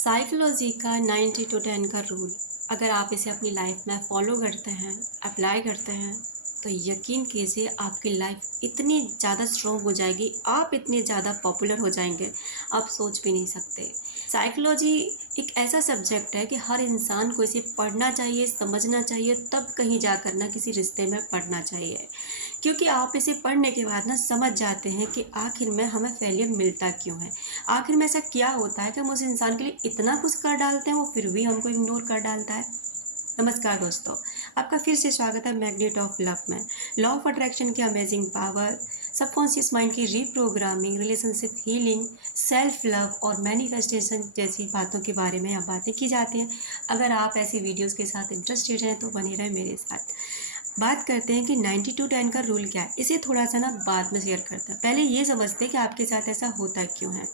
Psychology का 90 to 10 का rule अगर आप इसे अपनी लाइफ में फॉलो करते हैं, अप्लाई करते हैं, तो यकीन कीजिए आपकी लाइफ इतनी ज़्यादा स्ट्रॉन्ग हो जाएगी, आप इतने ज़्यादा पॉपुलर हो जाएंगे, आप सोच भी नहीं सकते। साइकोलॉजी एक ऐसा सब्जेक्ट है कि हर इंसान को इसे पढ़ना चाहिए, समझना चाहिए, तब कहीं जाकर ना किसी रिश्ते में पढ़ना चाहिए। क्योंकि आप इसे पढ़ने के बाद ना समझ जाते हैं कि आखिर में हमें फेलियर मिलता क्यों है। आखिर में ऐसा क्या होता है कि हम उस इंसान के लिए इतना कुछ कर डालते हैं, वो फिर भी हमको इग्नोर कर डालता है। नमस्कार दोस्तों, आपका फिर से स्वागत है मैग्नेट ऑफ लव में। लॉ ऑफ अट्रैक्शन की अमेजिंग पावर, सबकॉन्शियस माइंड की reprogramming, relationship healing, self love और मैनिफेस्टेशन जैसी बातों के बारे में यहाँ बातें की जाती हैं। अगर आप ऐसी वीडियोस के साथ इंटरेस्टेड हैं तो बने रहें मेरे साथ। बात करते हैं कि 90 टू 10 का रूल क्या है। इसे थोड़ा सा ना बाद में शेयर करते हैं, पहले ये समझते हैं कि आपके साथ ऐसा होता क्यों है।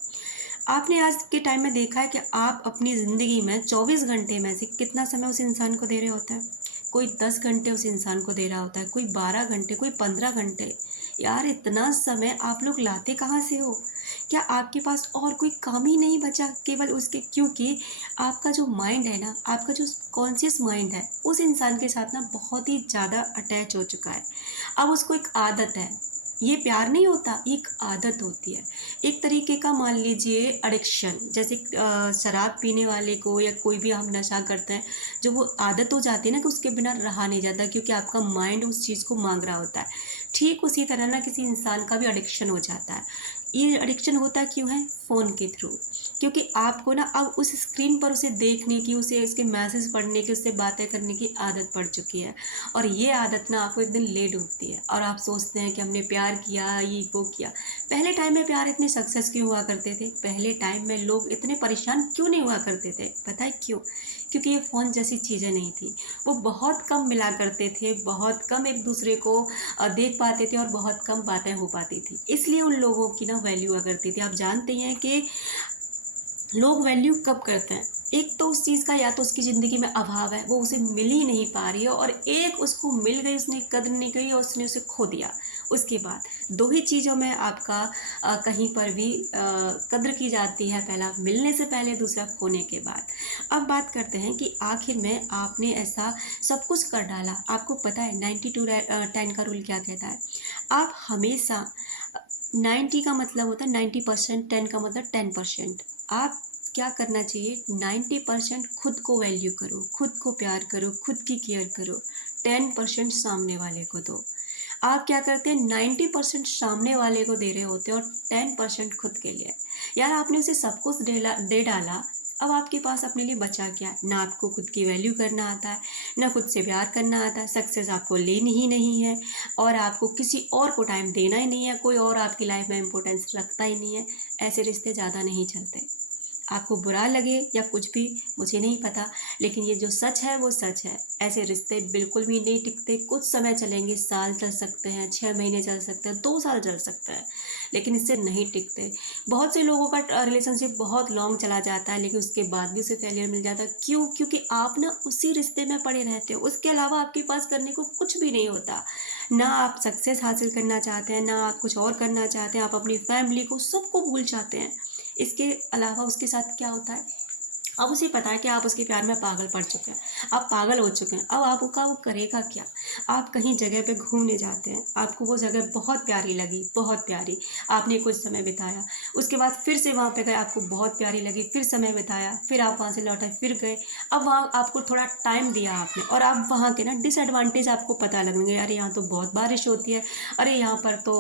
आपने आज के टाइम में देखा है कि आप अपनी ज़िंदगी में 24 घंटे में से कितना समय उस इंसान को दे रहे होते हैं। कोई 10 घंटे उस इंसान को दे रहा होता है, कोई 12 घंटे, कोई 15 घंटे। यार इतना समय आप लोग लाते कहाँ से हो? क्या आपके पास और कोई काम ही नहीं बचा केवल उसके? क्योंकि आपका जो माइंड है ना, आपका जो कॉन्शियस माइंड है, उस इंसान के साथ ना बहुत ही ज़्यादा अटैच हो चुका है। अब उसको एक आदत है, ये प्यार नहीं होता, एक आदत होती है। एक तरीके का मान लीजिए एडिक्शन, जैसे शराब पीने वाले को या कोई भी हम नशा करते हैं, जो वो आदत हो जाती है ना कि उसके बिना रहा नहीं जाता, क्योंकि आपका माइंड उस चीज़ को मांग रहा होता है। ठीक उसी तरह ना किसी इंसान का भी एडिक्शन हो जाता है। ये एडिक्शन होता क्यों है? फ़ोन के थ्रू। क्योंकि आपको ना अब उस स्क्रीन पर उसे देखने की, उसे इसके मैसेज पढ़ने की, उससे बातें करने की आदत पड़ चुकी है। और ये आदत ना आपको एक दिन ले डूबती है और आप सोचते हैं कि हमने प्यार किया, ये वो किया। पहले टाइम में प्यार इतने सक्सेस क्यों हुआ करते थे? पहले टाइम में लोग इतने परेशान क्यों नहीं हुआ करते थे? पता है क्यों? क्योंकि ये फ़ोन जैसी चीज़ें नहीं थी। वो बहुत कम मिला करते थे, बहुत कम एक दूसरे को देख पाते थे और बहुत कम बातें हो पाती थी। इसलिए उन लोगों की ना वैल्यू हुआ करती थी। आप जानते हैं कि लोग वैल्यू कब करते हैं? एक तो उस चीज़ का या तो उसकी ज़िंदगी में अभाव है, वो उसे मिल ही नहीं पा रही है, और एक उसको मिल गई, उसने कद्र नहीं करी और उसने उसे खो दिया। उसके बाद दो ही चीज़ों में आपका कहीं पर भी कद्र की जाती है, पहला मिलने से पहले, दूसरा खोने के बाद। अब बात करते हैं कि आखिर में आपने ऐसा सब कुछ कर डाला। आपको पता है 90 टू 10 का रूल क्या कहता है? आप हमेशा 90 का मतलब होता है 90%, 10 का मतलब 10%। आप क्या करना चाहिए? 90% खुद को वैल्यू करो, खुद को प्यार करो, खुद की केयर करो, 10% सामने वाले को दो। आप क्या करते हैं? 90% सामने वाले को दे रहे होते हैं और 10% खुद के लिए। यार आपने उसे सब कुछ दे डाला, अब आपके पास अपने लिए बचा क्या? ना आपको खुद की वैल्यू करना आता है, ना खुद से प्यार करना आता है, सक्सेस आपको लेनी ही नहीं है, और आपको किसी और को टाइम देना ही नहीं है, कोई और आपकी लाइफ में इम्पोर्टेंस रखता ही नहीं है। ऐसे रिश्ते ज़्यादा नहीं चलते। आपको बुरा लगे या कुछ भी, मुझे नहीं पता, लेकिन ये जो सच है वो सच है। ऐसे रिश्ते बिल्कुल भी नहीं टिकते। कुछ समय चलेंगे, साल चल सकते हैं, 6 महीने चल सकते हैं, 2 साल चल सकते हैं, लेकिन इससे नहीं टिकते। बहुत से लोगों का रिलेशनशिप बहुत लॉन्ग चला जाता है, लेकिन उसके बाद भी उसे फेलियर मिल जाता है। क्यों? क्योंकि आप ना उसी रिश्ते में पड़े रहते हो, उसके अलावा आपके पास करने को कुछ भी नहीं होता। ना आप सक्सेस हासिल करना चाहते हैं, ना आप कुछ और करना चाहते हैं, आप अपनी फैमिली को, सबको भूल जाते हैं। इसके अलावा उसके साथ क्या होता है? अब उसे पता है कि आप उसके प्यार में पागल पड़ चुके हैं, आप पागल हो चुके हैं। अब आपका वो करेगा क्या? आप कहीं जगह पे घूमने जाते हैं, आपको वो जगह बहुत प्यारी लगी, बहुत प्यारी, आपने कुछ समय बिताया, उसके बाद फिर से वहाँ पे गए, आपको बहुत प्यारी लगी, फिर समय बिताया, फिर आप वहाँ से लौटे, फिर गए। अब वहाँ आपको थोड़ा टाइम दिया आपने, और आप वहाँ के ना डिसएडवांटेज आपको पता लगेंगे। अरे यहाँ तो बहुत बारिश होती है, अरे यहाँ पर तो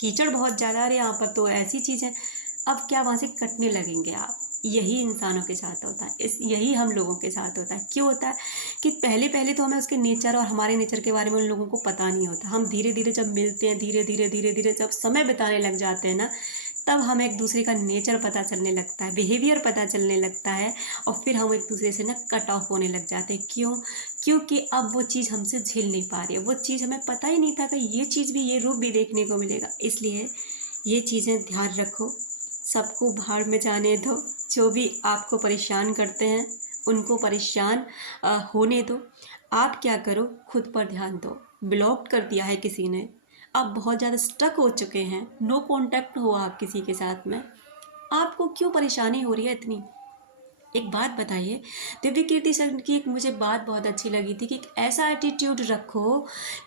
कीचड़ बहुत ज़्यादा, अरे यहाँ पर तो ऐसी चीज़ है। अब क्या वहाँ से कटने लगेंगे आप। यही इंसानों के साथ होता है, यही हम लोगों के साथ होता है। क्यों होता है? कि पहले पहले तो हमें उसके नेचर और हमारे नेचर के बारे में उन लोगों को पता नहीं होता। हम धीरे धीरे जब मिलते हैं, धीरे धीरे धीरे धीरे जब समय बिताने लग जाते हैं ना, तब हमें एक दूसरे का नेचर पता चलने लगता है, बिहेवियर पता चलने लगता है, और फिर हम एक दूसरे से ना कट ऑफ होने लग जाते हैं। क्यों? क्योंकि अब वो चीज़ हमसे झेल नहीं पा रही है, वो चीज़ हमें पता ही नहीं था कि ये चीज़ भी, ये रूप भी देखने को मिलेगा। इसलिए ये चीज़ें ध्यान रखो, सबको भाड़ में जाने दो। जो भी आपको परेशान करते हैं उनको परेशान होने दो। आप क्या करो? खुद पर ध्यान दो। ब्लॉक कर दिया है किसी ने, आप बहुत ज़्यादा स्टक हो चुके हैं, नो कांटेक्ट हो आप किसी के साथ में, आपको क्यों परेशानी हो रही है इतनी? एक बात बताइए, दिव्य कीर्ति सर की एक मुझे बात बहुत अच्छी लगी थी कि एक ऐसा एटीट्यूड रखो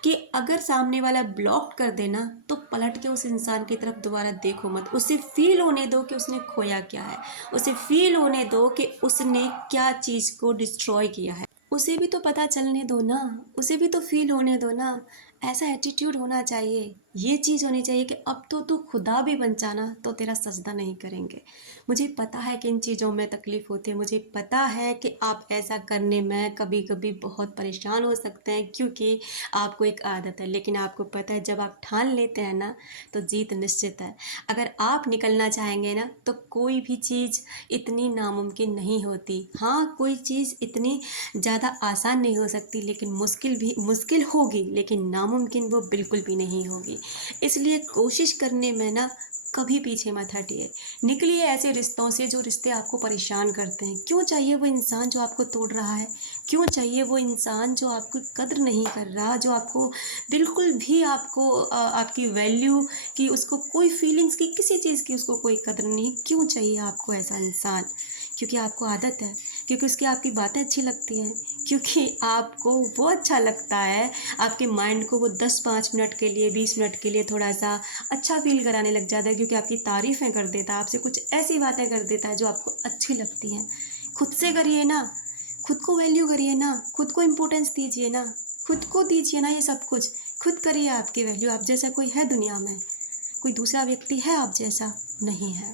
कि अगर सामने वाला ब्लॉक कर देना तो पलट के उस इंसान की तरफ दोबारा देखो मत। उसे फील होने दो कि उसने खोया क्या है, उसे फील होने दो कि उसने क्या चीज़ को डिस्ट्रॉय किया है। उसे भी तो पता चलने दो ना, उसे भी तो फील होने दो ना। ऐसा एटीट्यूड होना चाहिए, ये चीज़ होनी चाहिए कि अब तो तू खुदा भी बन जाना तो तेरा सजदा नहीं करेंगे। मुझे पता है कि इन चीज़ों में तकलीफ़ होती है, मुझे पता है कि आप ऐसा करने में कभी कभी बहुत परेशान हो सकते हैं क्योंकि आपको एक आदत है, लेकिन आपको पता है जब आप ठान लेते हैं ना तो जीत निश्चित है। अगर आप निकलना चाहेंगे ना तो कोई भी चीज़ इतनी नामुमकिन नहीं होती। हाँ, कोई चीज़ इतनी ज़्यादा आसान नहीं हो सकती, लेकिन मुश्किल होगी, लेकिन नामुमकिन वो बिल्कुल भी नहीं होगी। इसलिए कोशिश करने में ना कभी पीछे मत हटिए। निकलिए ऐसे रिश्तों से जो रिश्ते आपको परेशान करते हैं। क्यों चाहिए वो इंसान जो आपको तोड़ रहा है? क्यों चाहिए वो इंसान जो आपकी कद्र नहीं कर रहा, जो आपको बिल्कुल भी आपकी वैल्यू की उसको कोई फीलिंग्स की किसी चीज़ की उसको कोई कद्र नहीं? क्यों चाहिए आपको ऐसा इंसान? क्योंकि आपको आदत है, क्योंकि उसकी आपकी बातें अच्छी लगती हैं, क्योंकि आपको वो अच्छा लगता है, आपके माइंड को वो 10-5 मिनट के लिए 20 मिनट के लिए थोड़ा-सा अच्छा फ़ील कराने लग जाता है, क्योंकि आपकी तारीफ़ें कर देता है, आपसे कुछ ऐसी बातें कर देता है जो आपको अच्छी लगती हैं। खुद से करिए ना, खुद को वैल्यू करिए ना, खुद को इम्पोर्टेंस दीजिए ना, खुद को दीजिए ना ये सब कुछ। खुद करिए आपकी वैल्यू, आप जैसा कोई है दुनिया में? कोई दूसरा व्यक्ति है आप जैसा? नहीं है।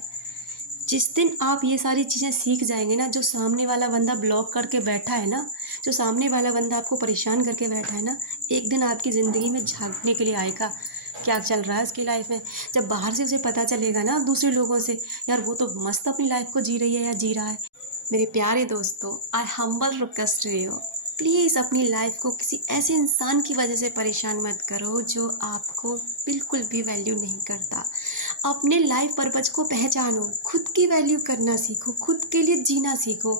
जिस दिन आप ये सारी चीज़ें सीख जाएँगे ना, जो सामने वाला बंदा ब्लॉक करके बैठा है ना, जो सामने वाला बंदा आपको परेशान करके बैठा है ना, एक दिन आपकी ज़िंदगी में झाँकने के लिए आएगा, क्या चल रहा है उसकी लाइफ़ में। जब बाहर से उसे पता चलेगा ना दूसरे लोगों से, यार वो तो मस्त अपनी लाइफ़ को जी रही है या जी रहा है। मेरे प्यारे दोस्तों, आई हम्बल रिक्वेस्ट यू, प्लीज़ अपनी लाइफ को किसी ऐसे इंसान की वजह से परेशान मत करो जो आपको बिल्कुल भी वैल्यू नहीं करता। अपने लाइफ पर्पज को पहचानो, खुद की वैल्यू करना सीखो, खुद के लिए जीना सीखो,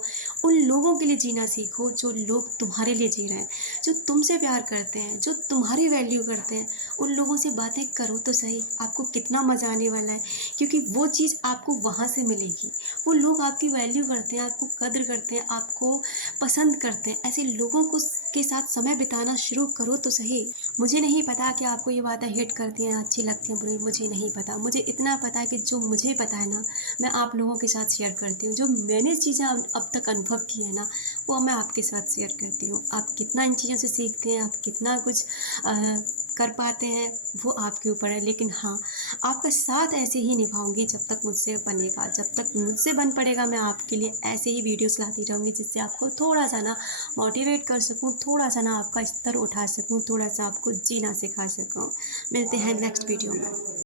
उन लोगों के लिए जीना सीखो जो लोग तुम्हारे लिए जी रहे हैं, जो तुमसे प्यार करते हैं, जो तुम्हारी वैल्यू करते हैं। उन लोगों से बातें करो तो सही, आपको कितना मज़ा आने वाला है, क्योंकि वो चीज़ आपको वहाँ से मिलेगी। वो लोग आपकी वैल्यू करते हैं, आपको कद्र करते हैं, आपको पसंद करते हैं। ऐसे लोगों को के साथ समय बिताना शुरू करो तो सही। मुझे नहीं पता कि आपको ये बातें हिट करती हैं, अच्छी लगती हैं, बुरी, मुझे नहीं पता। मुझे इतना पता है कि जो मुझे पता है ना, मैं आप लोगों के साथ शेयर करती हूँ। जो मैंने चीज़ें अब तक अनुभव की है ना, वो मैं आपके साथ शेयर करती हूँ। आप कितना इन चीज़ों से सीखते हैं, आप कितना कुछ कर पाते हैं, वो आपके ऊपर है। लेकिन हाँ, आपका साथ ऐसे ही निभाऊँगी जब तक मुझसे बनेगा, जब तक मुझसे बन पड़ेगा। मैं आपके लिए ऐसे ही वीडियोज़ लाती रहूँगी जिससे आपको थोड़ा-सा ना मोटिवेट कर सकूँ, थोड़ा-सा ना आपका स्तर उठा सकूँ, थोड़ा-सा आपको जीना सिखा सकूँ। मिलते हैं नेक्स्ट वीडियो में।